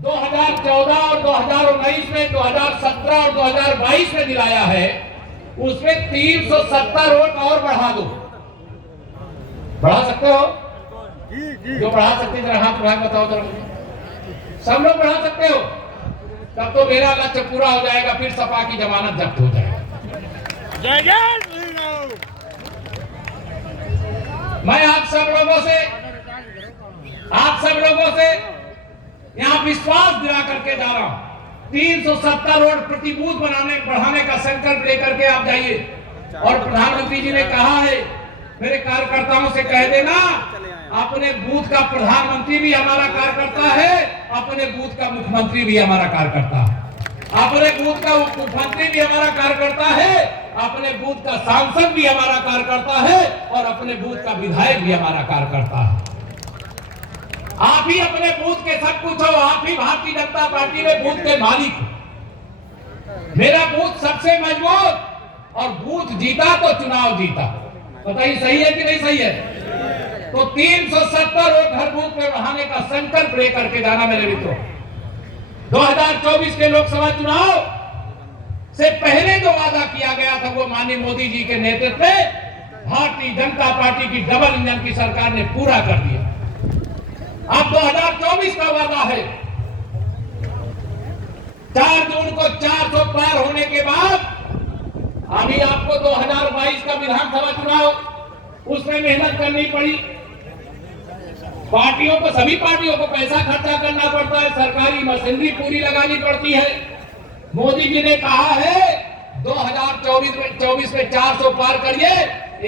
2014 और 2019 में, 2017 और 2022 में दिलाया है, उसमें 370 वोट और बढ़ा दो। बढ़ा सकते हो? जो बढ़ा सकते जरा हाथ उठा बताओ तो। सब लोग बढ़ा सकते हो? तब तो मेरा लक्ष्य पूरा हो जाएगा, फिर सपा की जमानत जब्त हो जाएगा। मैं आप सब लोगों से यहाँ विश्वास दिला करके जा रहा हूं। 370 वोट प्रति बूथ बढ़ाने का संकल्प लेकर के आप जाइए। और प्रधानमंत्री जी ने कहा है, मेरे कार्यकर्ताओं से कह देना, अपने बूथ का प्रधानमंत्री भी हमारा कार्यकर्ता है, अपने बूथ का मुख्यमंत्री भी हमारा कार्यकर्ता है, अपने बूथ का मुख्यमंत्री भी हमारा कार्यकर्ता है, अपने बूथ का सांसद भी हमारा कार्यकर्ता है, और अपने बूथ का विधायक भी हमारा कार्यकर्ता है। आप ही अपने बूथ के सब कुछ हो, आप ही भारतीय जनता पार्टी में बूथ के मालिक हो। मेरा बूथ सबसे मजबूत, और बूथ जीता तो चुनाव जीता। बताइए सही है कि नहीं सही है? तो 370 वोट हर बूथ में बढ़ाने का संकल्प लेकर के जाना मेरे मित्रों। 2024 के लोकसभा चुनाव से पहले जो वादा किया गया था, वो माननीय मोदी जी के नेतृत्व में भारतीय जनता पार्टी की डबल इंजन की सरकार ने पूरा कर दिया। अब 2024 का वादा है, 4 जून को 400 पार होने के बाद अभी आपको 2022 का विधानसभा चुनाव, उसमें मेहनत करनी पड़ी। पार्टियों को, सभी पार्टियों को पैसा खर्चा करना पड़ता है, सरकारी मशीनरी पूरी लगानी पड़ती है। मोदी जी ने कहा है 2024 में 400 पार करिए,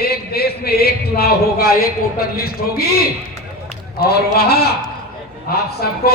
एक देश में एक चुनाव होगा, एक वोटर लिस्ट होगी, और वहां आप सबको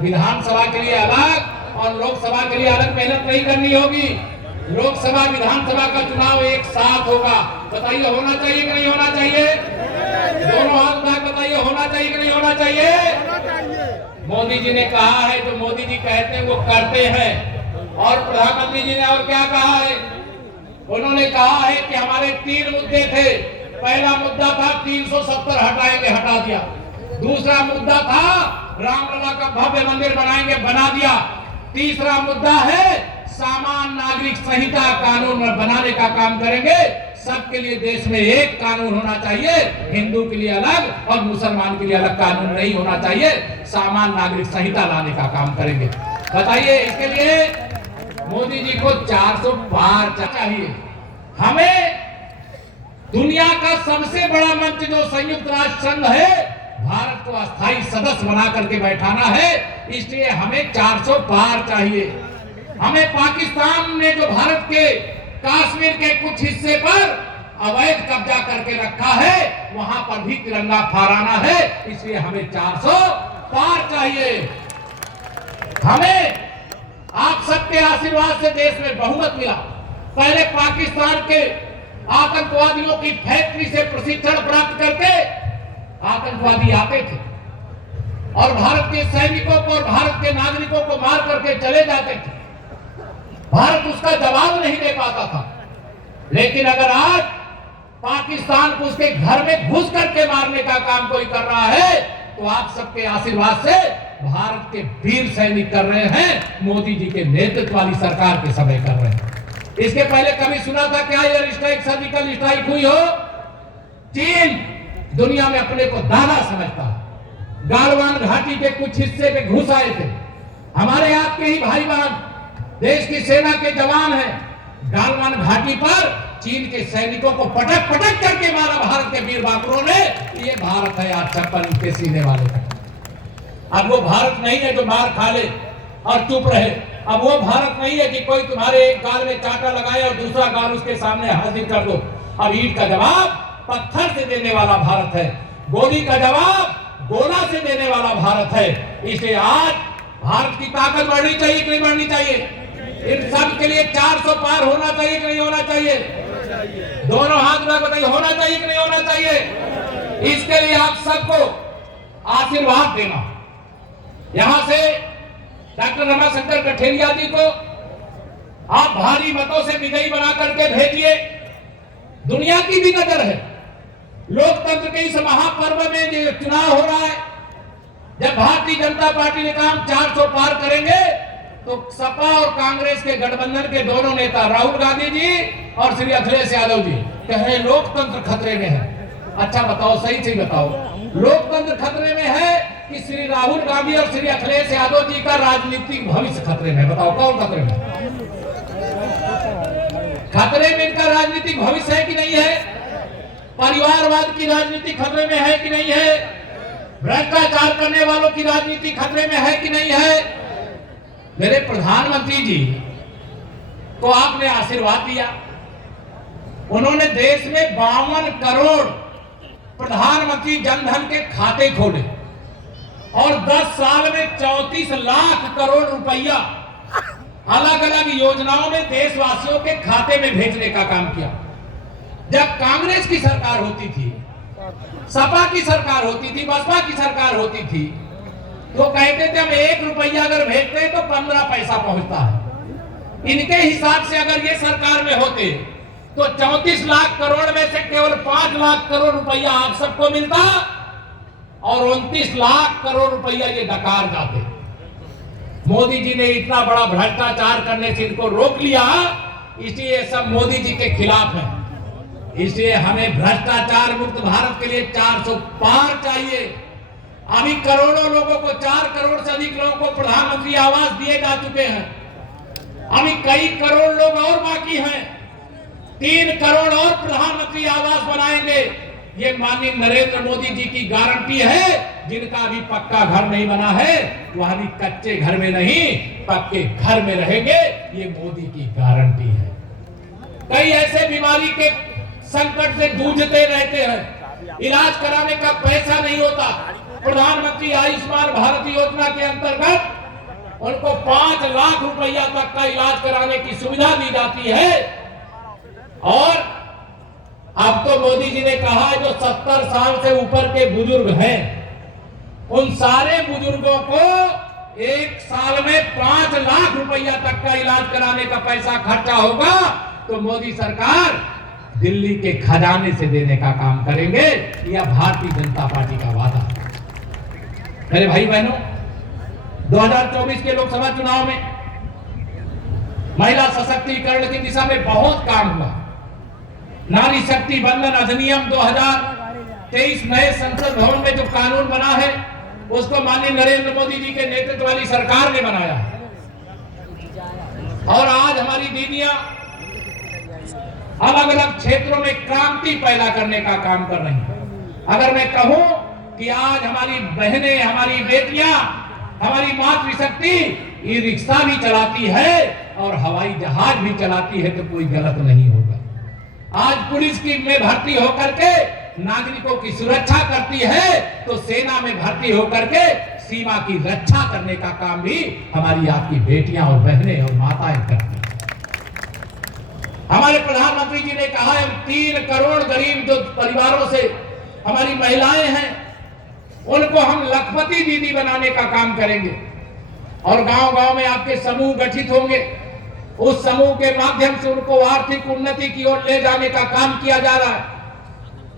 विधानसभा के लिए अलग और लोकसभा के लिए अलग मेहनत नहीं करनी होगी। लोकसभा विधानसभा का चुनाव एक साथ होगा। बताइए होना चाहिए कि नहीं होना चाहिए? दोनों हाथ उठा बताइए, होना चाहिए कि नहीं होना चाहिए? मोदी जी ने कहा है, जो मोदी जी कहते हैं वो करते हैं। और प्रधानमंत्री जी ने और क्या कहा है? उन्होंने कहा है कि हमारे 3 मुद्दे थे। पहला मुद्दा था 370 हटाएंगे, हटा दिया। दूसरा मुद्दा था रामलला का भव्य मंदिर बनाएंगे, बना दिया। तीसरा मुद्दा है सामान्य नागरिक संहिता कानून बनाने का काम करेंगे। सबके लिए देश में एक कानून होना चाहिए, हिंदू के लिए अलग और मुसलमान के लिए अलग कानून नहीं होना चाहिए। सामान्य नागरिक संहिता लाने का काम करेंगे। बताइए, इसके लिए मोदी जी को 400 पार चाहिए। हमें दुनिया का सबसे बड़ा मंच जो संयुक्त राष्ट्र संघ है, भारत को अस्थायी सदस्य बना करके बैठाना है, इसलिए हमें 400 पार चाहिए। हमें पाकिस्तान ने जो भारत के कश्मीर के कुछ हिस्से पर अवैध कब्जा करके रखा है, वहां पर भी तिरंगा फहराना है, इसलिए हमें 400 पार चाहिए। हमें आप सबके आशीर्वाद से देश में बहुमत मिला। पहले पाकिस्तान के आतंकवादियों की फैक्ट्री से प्रशिक्षण प्राप्त करके आतंकवादी आते थे और भारत के सैनिकों को और भारत के नागरिकों को मार करके चले जाते थे। भारत उसका जवाब नहीं दे पाता था। लेकिन अगर आज पाकिस्तान को उसके घर में घुस करके मारने का काम कोई कर रहा है, तो आप सबके आशीर्वाद से भारत के वीर सैनिक कर रहे हैं, मोदी जी के नेतृत्व वाली सरकार के समय कर रहे हैं। इसके पहले कभी सुना था क्या एयर स्ट्राइक, सर्जिकल स्ट्राइक हुई हो? चीन दुनिया में अपने को दाना समझता है। गालवान घाटी के कुछ हिस्से पे घुस आए थे। हमारे आपके ही भाई बहन देश की सेना के जवान हैं। गालवान घाटी पर चीन के सैनिकों को पटक पटक करके मारा भारत के वीर बाबरों ने। ये भारत है आज 56 के सीने वाले का। अब वो भारत नहीं है जो मार खा ले और चुप रहे। अब वो भारत नहीं है कि कोई तुम्हारे एक गाल में चाटा लगाए और दूसरा गाल उसके सामने हाजिर कर दो। अब ईंट का जवाब पत्थर से देने वाला भारत है, गोली का जवाब गोला से देने वाला भारत है। इसलिए आज भारत की ताकत बढ़नी चाहिए कि नहीं बढ़नी चाहिए? इन सब के लिए 400 पार होना चाहिए कि नहीं होना चाहिए? दोनों हाथ में बताइए, होना चाहिए कि नहीं होना चाहिए? इसके लिए आप सबको आशीर्वाद देना। यहां से डॉक्टर रमाशंकर कठेरिया जी को आप भारी मतों से विजयी बना करके भेजिए। दुनिया की भी नजर है। लोकतंत्र के इस महापर्व में जो चुनाव हो रहा है, जब भारतीय जनता पार्टी ने कहा हम 400 पार करेंगे, तो सपा और कांग्रेस के गठबंधन के दोनों नेता राहुल गांधी जी और श्री अखिलेश यादव जी कहे लोकतंत्र खतरे में है। अच्छा बताओ, सही से बताओ, लोकतंत्र खतरे में है कि श्री राहुल गांधी और श्री अखिलेश यादव जी का राजनीतिक भविष्य खतरे में? बताओ कौन खतरे में? खतरे में इनका राजनीतिक भविष्य है कि नहीं है? परिवारवाद की राजनीति खतरे में है कि नहीं है? भ्रष्टाचार करने वालों की राजनीति खतरे में है कि नहीं है? मेरे प्रधानमंत्री जी को आपने आशीर्वाद दिया, उन्होंने देश में 52 करोड़ प्रधानमंत्री जनधन के खाते खोले और 10 साल में 34 लाख करोड़ रुपया अलग अलग योजनाओं में देशवासियों के खाते में भेजने का काम किया। जब कांग्रेस की सरकार होती थी, सपा की सरकार होती थी, बसपा की सरकार होती थी, तो कहते थे हम 1 रुपया अगर भेजते हैं तो 15 पैसा पहुंचता है। इनके हिसाब से अगर ये सरकार में होते तो 34 लाख करोड़ में से केवल 5 लाख करोड़ रुपया आप सबको मिलता और 29 लाख करोड़ रुपया ये डकार जाते। मोदी जी ने इतना बड़ा भ्रष्टाचार करने से इनको रोक लिया, इसलिए सब मोदी जी के खिलाफ है। इसलिए हमें भ्रष्टाचार मुक्त भारत के लिए 400 पार चाहिए। अभी करोड़ों लोगों को, 4 करोड़ से अधिक लोगों को प्रधानमंत्री आवास दिए जा चुके हैं। अभी कई करोड़ लोग और बाकी हैं। 3 करोड़ और प्रधानमंत्री आवास बनाएंगे। ये माननीय नरेंद्र मोदी जी की गारंटी है। जिनका अभी पक्का घर नहीं बना है वह अभी कच्चे घर में नहीं, पक्के घर में रहेंगे। ये मोदी की गारंटी है। कई ऐसे बीमारी के संकट से जूझते रहते हैं, इलाज कराने का पैसा नहीं होता। प्रधानमंत्री आयुष्मान भारत योजना के अंतर्गत उनको 5 लाख रुपया तक का इलाज कराने की सुविधा दी जाती है। और अब तो मोदी जी ने कहा है जो 70 साल से ऊपर के बुजुर्ग हैं, उन सारे बुजुर्गों को 1 साल में 5 लाख रुपया तक का इलाज कराने का पैसा खर्चा होगा तो मोदी सरकार दिल्ली के खजाने से देने का काम करेंगे। यह भारतीय जनता पार्टी का वादा। मेरे भाई बहनों, 2024 के लोकसभा चुनाव में महिला सशक्तिकरण की दिशा में बहुत काम हुआ। नारी शक्ति बंधन अधिनियम 2023 नए संसद भवन में जो कानून बना है उसको माननीय नरेंद्र मोदी जी के नेतृत्व वाली सरकार ने बनाया। और आज हमारी दीदियां अलग अलग क्षेत्रों में क्रांति पैदा करने का काम कर रही हैं। अगर मैं कहूं कि आज हमारी बहनें, हमारी बेटियां, हमारी मातृशक्ति ई रिक्शा भी चलाती है और हवाई जहाज भी चलाती है तो कोई गलत नहीं होगा। आज पुलिस की में भर्ती होकर के नागरिकों की सुरक्षा करती है तो सेना में भर्ती होकर के सीमा की रक्षा करने का काम भी हमारी आपकी बेटियां और बहनें और माताएं करती हैं। हमारे प्रधानमंत्री जी ने कहा है 3 करोड़ गरीब जो परिवारों से हमारी महिलाएं हैं उनको हम लखपति दीदी बनाने का काम करेंगे। और गांव-गांव में आपके समूह गठित होंगे, उस समूह के माध्यम से उनको आर्थिक उन्नति की ओर ले जाने का काम किया जा रहा है।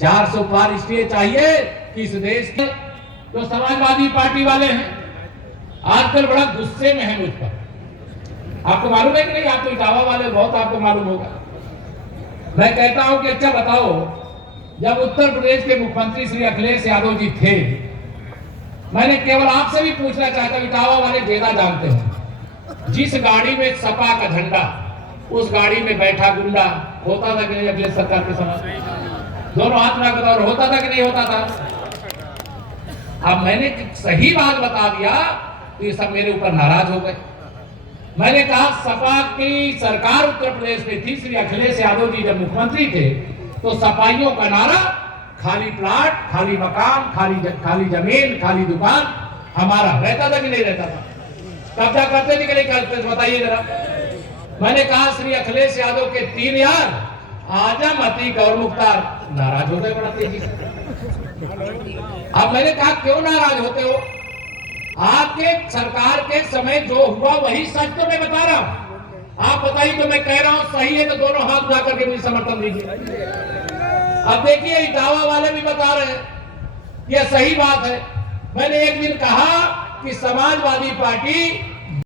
400 पार इसलिए चाहिए कि इस देश के जो समाजवादी पार्टी वाले हैं आजकल बड़ा गुस्से में है मुझ पर। आपको मालूम है कि नहीं? आप तो इटावा वाले बहुत, आपको मालूम होगा। मैं कहता हूं कि अच्छा बताओ, जब उत्तर प्रदेश के मुख्यमंत्री श्री अखिलेश यादव जी थे, मैंने केवल आपसे भी पूछना चाहता हूं, इटावा वाले ज्यादा जानते हो, जिस गाड़ी में सपा का झंडा, उस गाड़ी में बैठा गुंडा होता था कि नहीं अखिलेश सरकार के समय? दोनों हाथ में बताओ, होता था कि नहीं होता था? अब मैंने सही बात बता दिया तो ये सब मेरे ऊपर नाराज हो गए। मैंने कहा सपा की सरकार उत्तर प्रदेश में थी, श्री अखिलेश यादव जी जब मुख्यमंत्री थे तो सपाइयों का नारा खाली प्लाट, खाली मकान, खाली जमीन, खाली दुकान हमारा रहता था कि नहीं रहता था? कब्जा करते थे कि नहीं करते? बताइए जरा। मैंने कहा श्री अखिलेश यादव के 3 यार आजम, अतीक और मुख्तार नाराज हो गए बड़ा तेजी से। अब मैंने कहा क्यों नाराज होते हो? आपके सरकार के समय जो हुआ वही सच तो मैं बता रहा हूं। आप बताइए तो मैं कह रहा हूं सही है तो दोनों हाथ उठा करके मुझे समर्थन दीजिए। अब देखिए इटावा वाले भी बता रहे हैं यह सही बात है। मैंने एक दिन कहा कि समाजवादी पार्टी